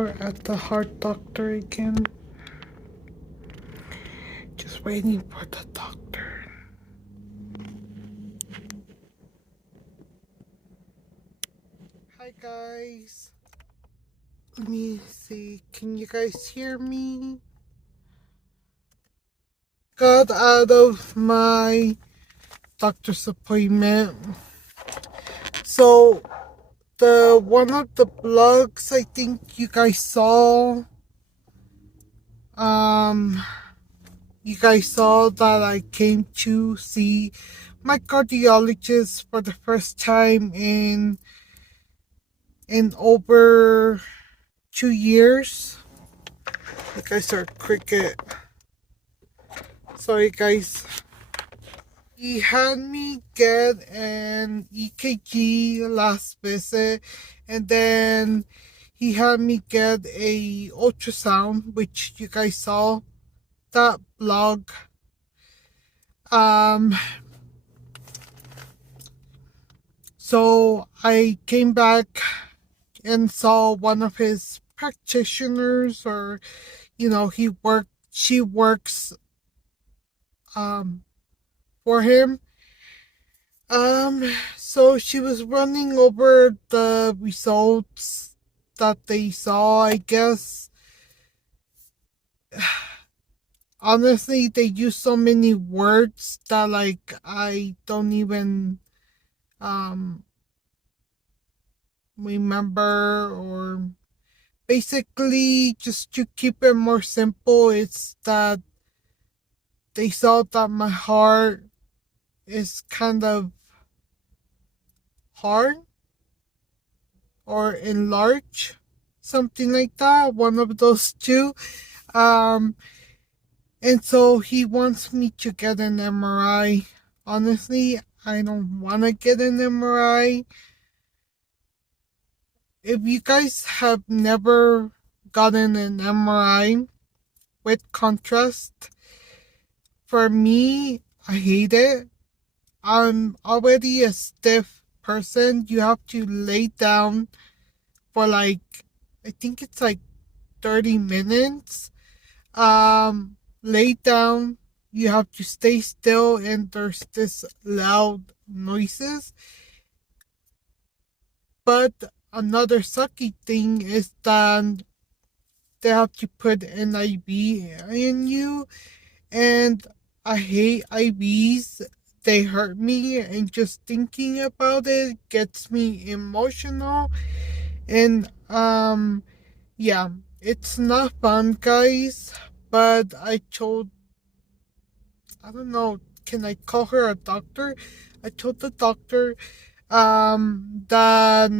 are at the heart doctor again. Just waiting for the doctor. Hi guys. Let me see. Can you guys hear me? Got out of my doctor's appointment. So the one of the vlogs I think you guys saw, you guys saw that I came to see my cardiologist for the first time in over 2 years. You guys are cricket. Sorry guys. He had me get an EKG last visit, and then he had me get a ultrasound, which you guys saw that vlog. So I came back and saw one of his practitioners, or she works for him. So she was running over the results that they saw, I guess. Honestly, they use so many words that like I don't even remember, or basically, just to keep it more simple, it's that they saw that my heart is kind of hard or enlarged, something like that, one of those two. And so he wants me to get an MRI. Honestly, I don't want to get an MRI. If you guys have never gotten an MRI with contrast, for me, I hate it. I'm already a stiff person. You have to lay down for like, I think it's like 30 minutes. Lay down, you have to stay still, and there's this loud noises. But another sucky thing is that they have to put an IV in you, and I hate IVs. They hurt me, and just thinking about it gets me emotional. And yeah, it's not fun, guys. But I don't know, can I call her a doctor? I told the doctor that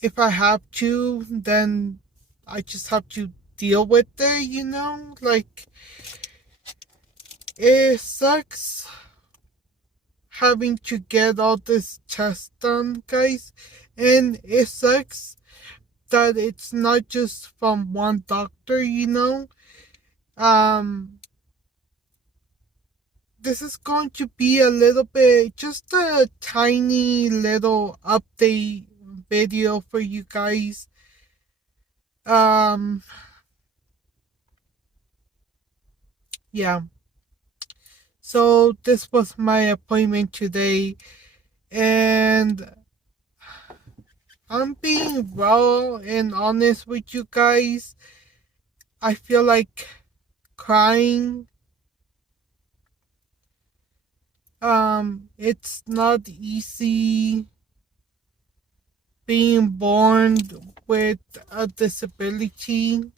if I have to, then I just have to deal with it, like, it sucks having to get all this tests done, guys, and it sucks that it's not just from one doctor. This is going to be a little bit, just a tiny little update video for you guys. Yeah. So this was my appointment today, and I'm being raw and honest with you guys. I feel like crying. It's not easy being born with a disability.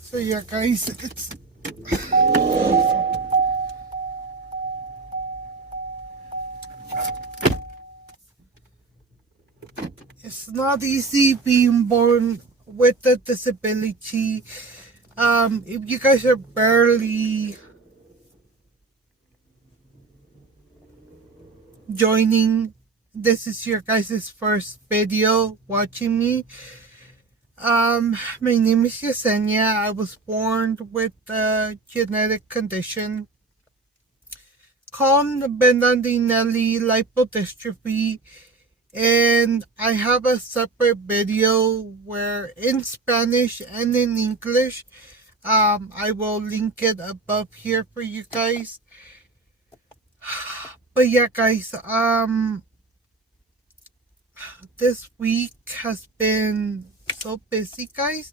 So yeah, guys, it's not easy being born with a disability. If you guys are barely joining, this is your guys' first video watching me. My name is Yesenia. I was born with a genetic condition called Bernardinelli lipodystrophy, and I have a separate video where in Spanish and in English. I will link it above here for you guys. But yeah, guys, this week has been so busy, guys.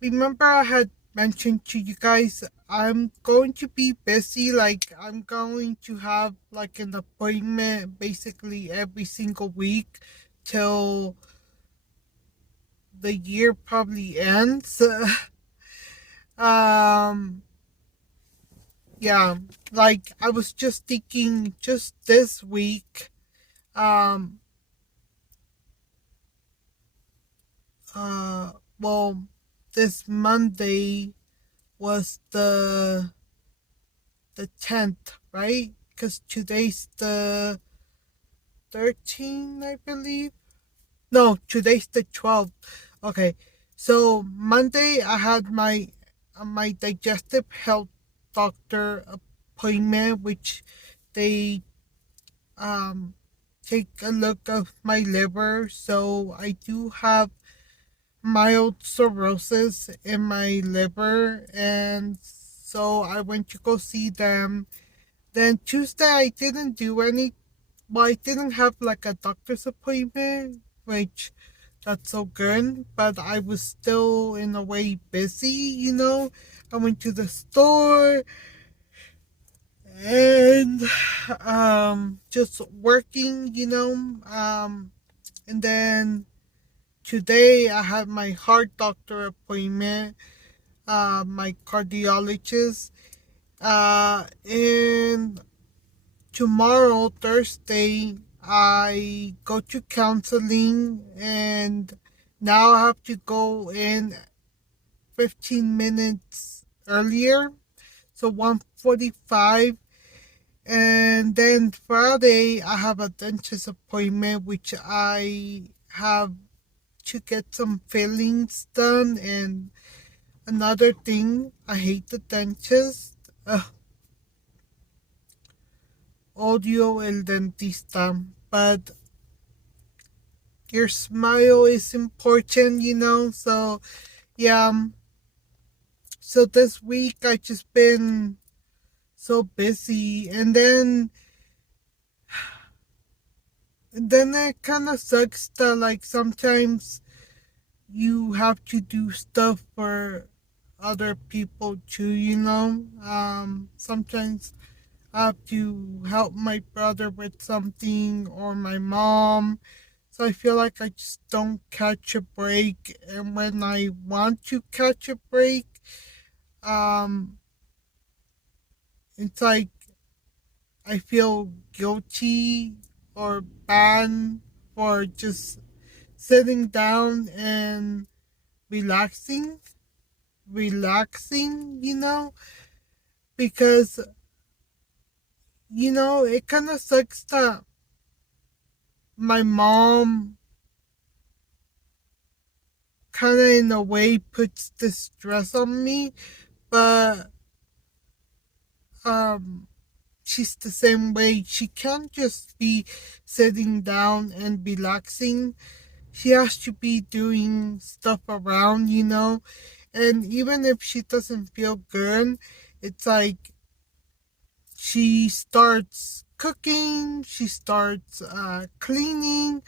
Remember, I had mentioned to you guys I'm going to be busy. Like, I'm going to have like an appointment basically every single week till the year probably ends. um, yeah, like I was just thinking, just this week, um, uh, well, this Monday was the 10th, right? Because today's the 13th, I believe. No, today's the 12th. Okay, so Monday I had my digestive health doctor appointment, which they um take a look of my liver. So I do have mild cirrhosis in my liver, and so I went to go see them. Then Tuesday I didn't do any. Well, I didn't have like a doctor's appointment, which that's so good, but I was still in a way busy. I went to the store and just working. And then today I had my heart doctor appointment, my cardiologist, and tomorrow, Thursday, I go to counseling, and now I have to go in 15 minutes earlier, so 1:45. And then Friday, I have a dentist appointment, which I have to get some fillings done. And another thing, I hate the dentist. Odio el dentista, but your smile is important. So yeah, so this week I just been so busy, and then it kind of sucks that like sometimes you have to do stuff for other people too. Sometimes I have to help my brother with something or my mom. So I feel like I just don't catch a break. And when I want to catch a break, um, it's like I feel guilty or bad for just sitting down and relaxing, because, it kind of sucks that my mom kind of in a way puts this stress on me, but um she's the same way. She can't just be sitting down and relaxing. She has to be doing stuff around. And even if she doesn't feel good, it's like she starts cooking, she starts cleaning,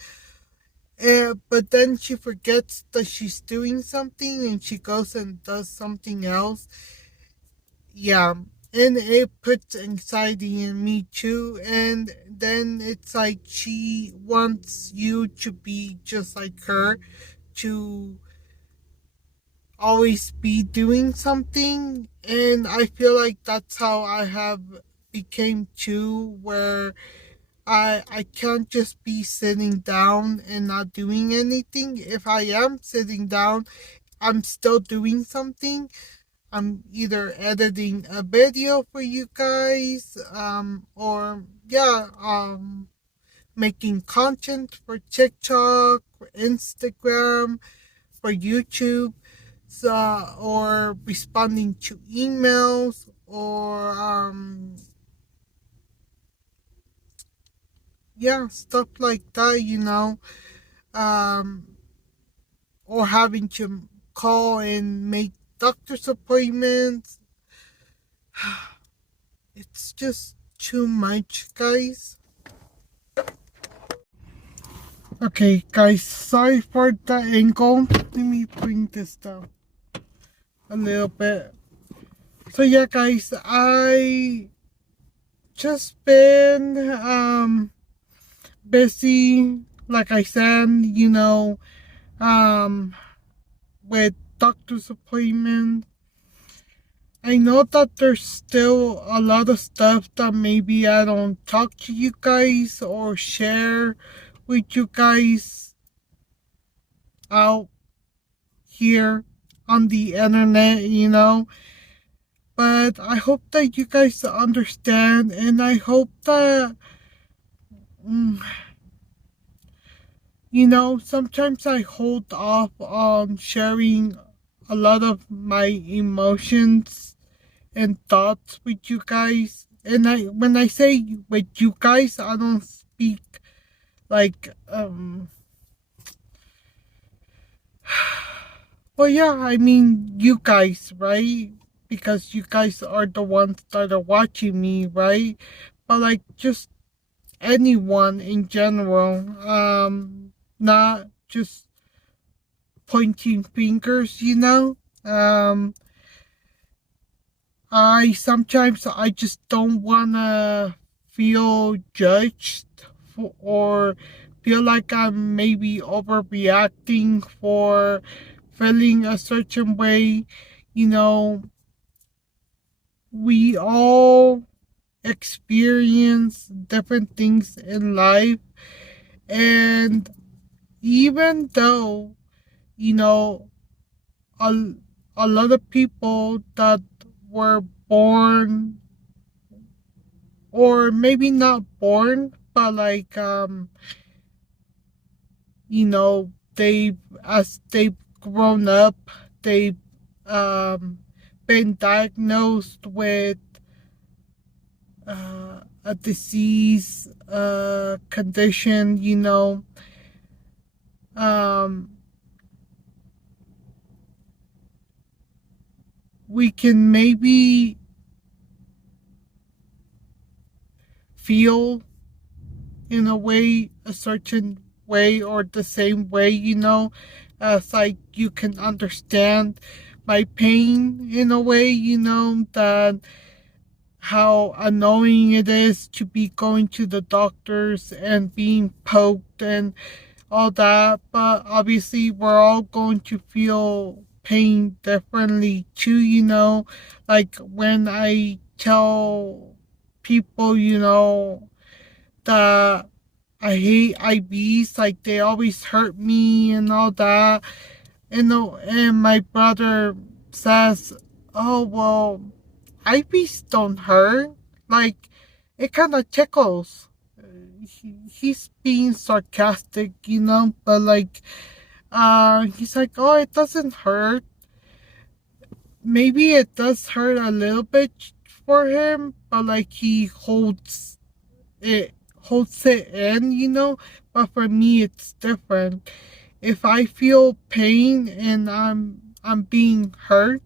but then she forgets that she's doing something and she goes and does something else. Yeah, and it puts anxiety in me too. And then it's like she wants you to be just like her, to always be doing something. And I feel like that's how I have became too, where I can't just be sitting down and not doing anything. If I am sitting down, I'm still doing something. I'm either editing a video for you guys, or yeah, making content for TikTok, for Instagram, for YouTube, so, or responding to emails, or yeah, stuff like that, um, or having to call and make doctor's appointments. It's just too much, guys. Okay, guys, sorry for the angle. Let me bring this down a little bit. So yeah, guys, I just been busy, like I said, um with doctor's appointment. I know that there's still a lot of stuff that maybe I don't talk to you guys or share with you guys out here on the internet. But I hope that you guys understand, and I hope that, mm, sometimes I hold off on sharing a lot of my emotions and thoughts with you guys. And when I say with you guys, I don't speak like, well, yeah, I mean you guys, right? Because you guys are the ones that are watching me, right? But like just anyone in general, not just pointing fingers. Um, I just don't wanna feel judged or feel like I'm maybe overreacting for feeling a certain way. You know, we all experience different things in life, and even though, you know, a, a lot of people that were born, or maybe not born, but like, as they've grown up, they've been diagnosed with a disease, condition. Um, we can maybe feel in a way, a certain way, or the same way, as like you can understand my pain in a way, that how annoying it is to be going to the doctors and being poked and all that. But obviously we're all going to feel pain differently too. Like when I tell people, that I hate IVs, like they always hurt me and all that. And my brother says, "Oh well, IVs don't hurt. Like it kind of tickles." He's being sarcastic, but like, he's like, "Oh, it doesn't hurt. Maybe it does hurt a little bit for him, but like it holds it in, but for me it's different. If I feel pain and I'm being hurt,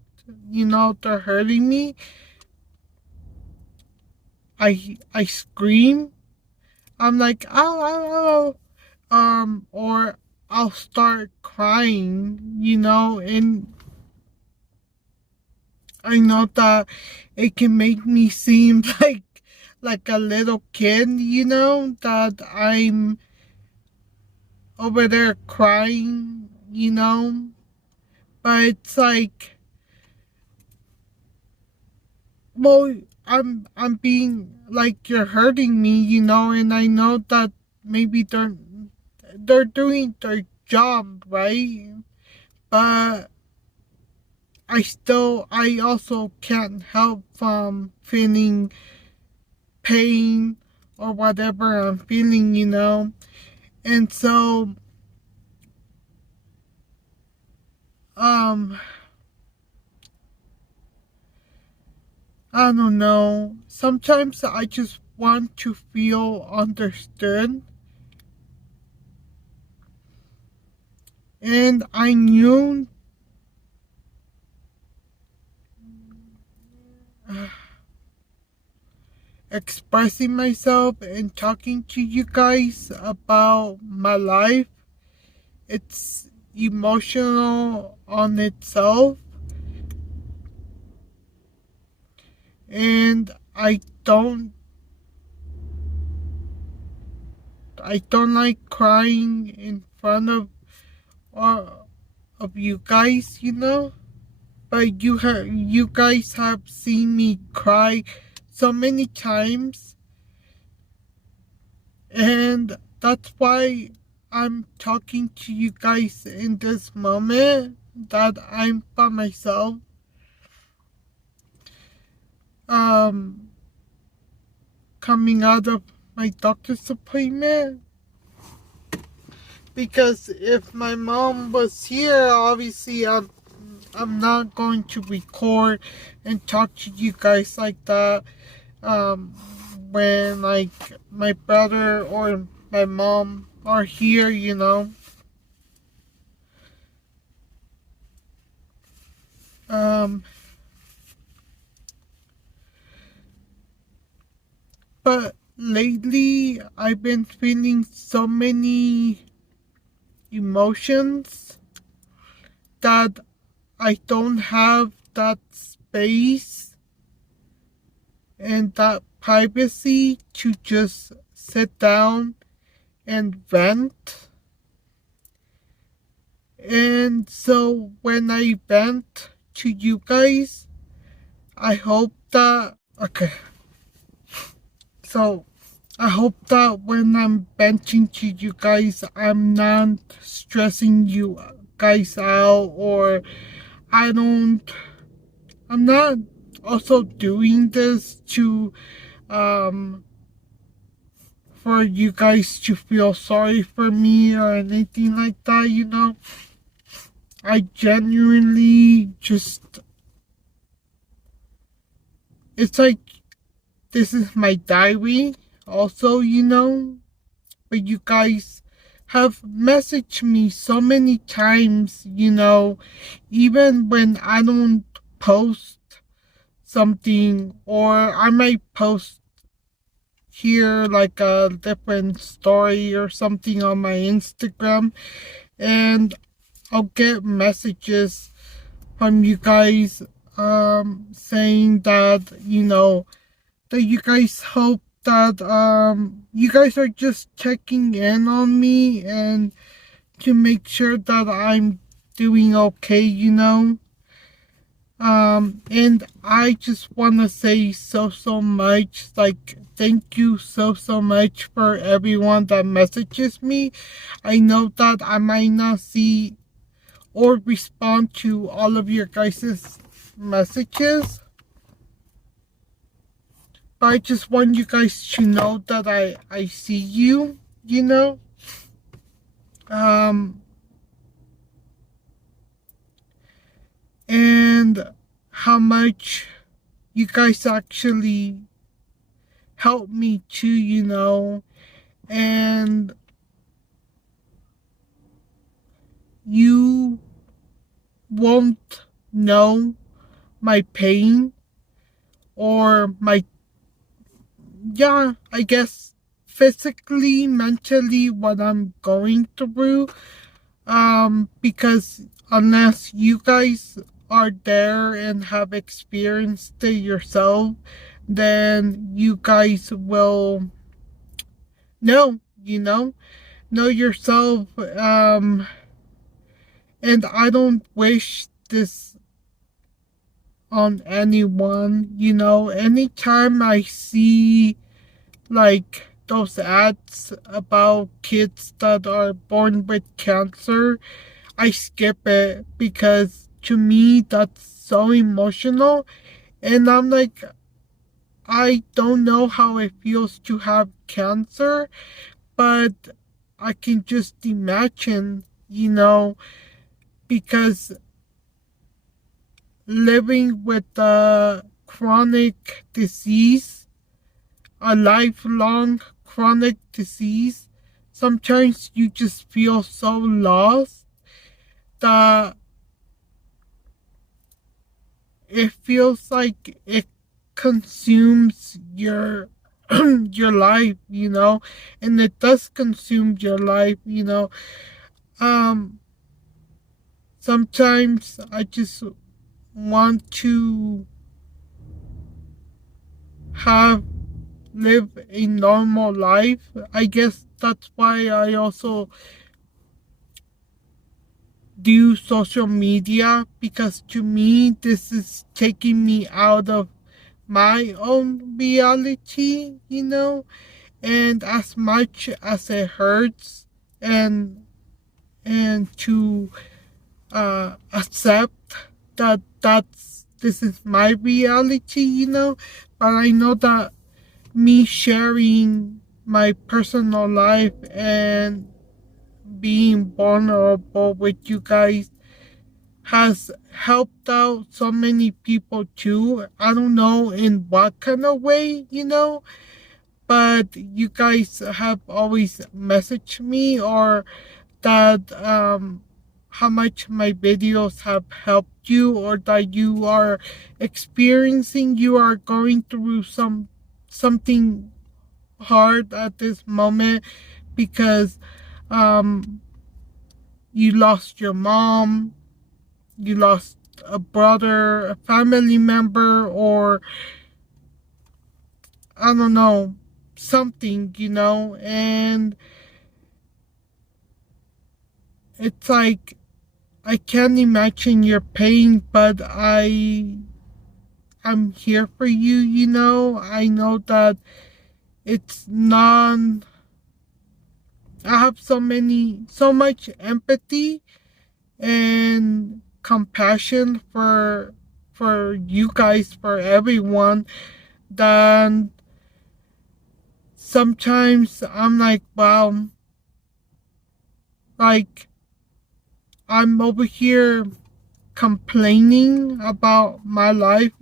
they're hurting me, I scream. I'm like, ow, ow, ow, or I'll start crying, and I know that it can make me seem like a little kid, that I'm over there crying, but it's like, well, I'm being like, you're hurting me, and I know that maybe they're doing their job, right? But I also can't help from feeling pain or whatever I'm feeling, and so, um I don't know. Sometimes I just want to feel understood. And I knew expressing myself and talking to you guys about my life, it's emotional on itself. And I don't like crying in front of you guys, But you guys have seen me cry so many times, and that's why I'm talking to you guys in this moment that I'm by myself. Um, Coming out of my doctor's appointment. Because if my mom was here, obviously I'm not going to record and talk to you guys like that. Um, when like my brother or my mom are here. Um, but lately I've been feeling so many emotions that I don't have that space and that privacy to just sit down and vent. And so when I vent to you guys, I hope that, okay, so I hope that when I'm venting to you guys, I'm not stressing you guys out, or I don't, I'm not also doing this to, um, for you guys to feel sorry for me or anything like that. I genuinely just, it's like this is my diary also. But you guys have messaged me so many times, even when I don't post something, or I might post here like a different story or something on my Instagram, and I'll get messages from you guys saying that you guys hope that you guys are just checking in on me and to make sure that I'm doing okay. And I just want to say so much, like, thank you so much for everyone that messages me. I know that I might not see or respond to all of your guys' messages, but I just want you guys to know that I see you. Um, and how much you guys actually help me too. And you won't know my pain or my, yeah, I guess physically, mentally, what I'm going through. Because unless you guys are there and have experienced it yourself, then you guys will know yourself. And I don't wish this on anyone. Anytime I see like those ads about kids that are born with cancer, I skip it because to me that's so emotional. And I'm like, I don't know how it feels to have cancer, but I can just imagine, because living with a chronic disease, a lifelong chronic disease, sometimes you just feel so lost that it feels like it consumes your your life, and it does consume your life, sometimes I just want to have live a normal life. I guess that's why I also do social media, because to me this is taking me out of my own reality, and as much as it hurts, and to accept that this is my reality, but I know that me sharing my personal life and being vulnerable with you guys has helped out so many people too. I don't know in what kind of way, but you guys have always messaged me, or that how much my videos have helped you, or that you are going through something hard at this moment, because um you lost your mom, you lost a brother, a family member, or I don't know, something, and it's like I can't imagine your pain, but I'm here for you, I know that it's non I have so much empathy and compassion for you guys, for everyone, that sometimes I'm like, wow, like I'm over here complaining about my life,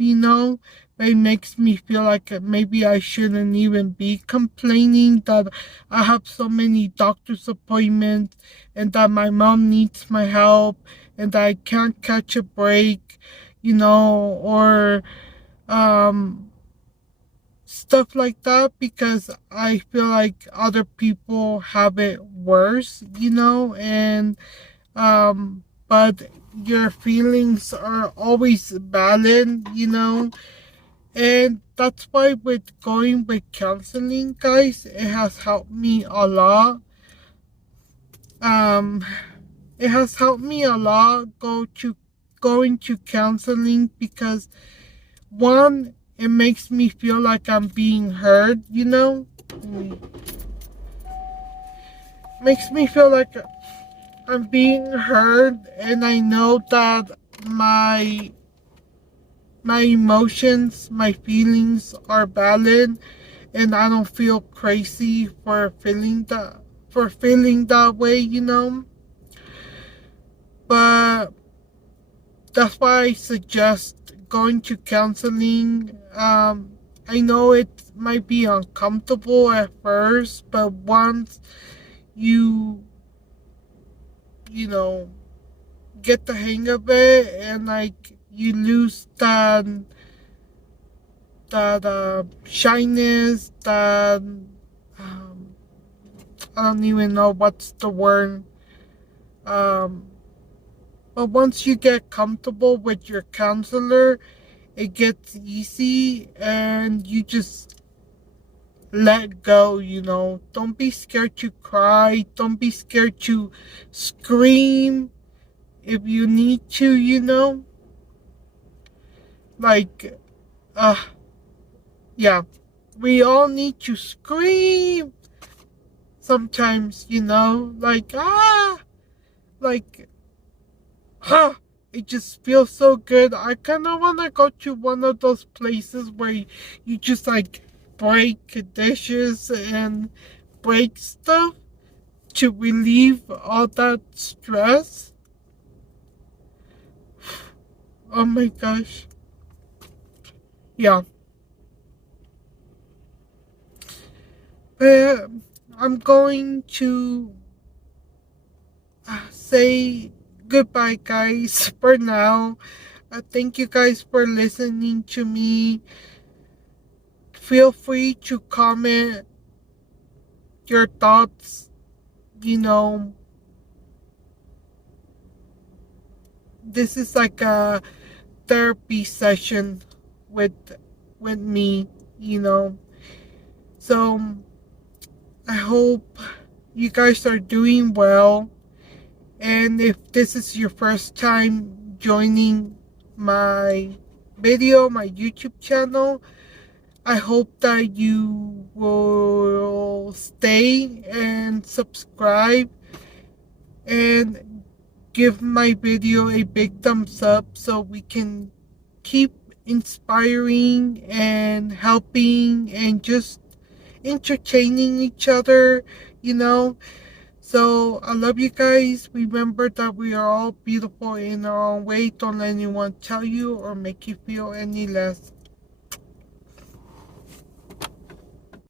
It makes me feel like maybe I shouldn't even be complaining, that I have so many doctor's appointments, and that my mom needs my help, and that I can't catch a break, or um stuff like that, because I feel like other people have it worse, and but your feelings are always valid, and that's why with going with counseling, guys, it has helped me a lot. Um, it has helped me a lot going to counseling, because one, it makes me feel like I'm being heard, makes me feel like I'm being heard, and I know that my my emotions, my feelings are valid, and I don't feel crazy for feeling that way, But that's why I suggest going to counseling. I know it might be uncomfortable at first, but once you you know get the hang of it, and like you lose that shyness, that um, I don't even know what's the word. Um, but once you get comfortable with your counselor, it gets easy, and you just let go, Don't be scared to cry. Don't be scared to scream if you need to, Like, uh, yeah, we all need to scream sometimes, Like, like, it just feels so good. I kind of want to go to one of those places where you just like break dishes and break stuff to relieve all that stress. Oh my gosh. Yeah. But I'm going to say goodbye, guys, for now. Thank you guys for listening to me. Feel free to comment your thoughts. You know, this is like a therapy session with me, you know. So I hope you guys are doing well. And if this is your first time joining my my YouTube channel, I hope that you will stay and subscribe and give my video a big thumbs up so we can keep inspiring and helping and just entertaining each other, you know. So I love you guys. Remember that we are all beautiful in our own way. Don't let anyone tell you or make you feel any less.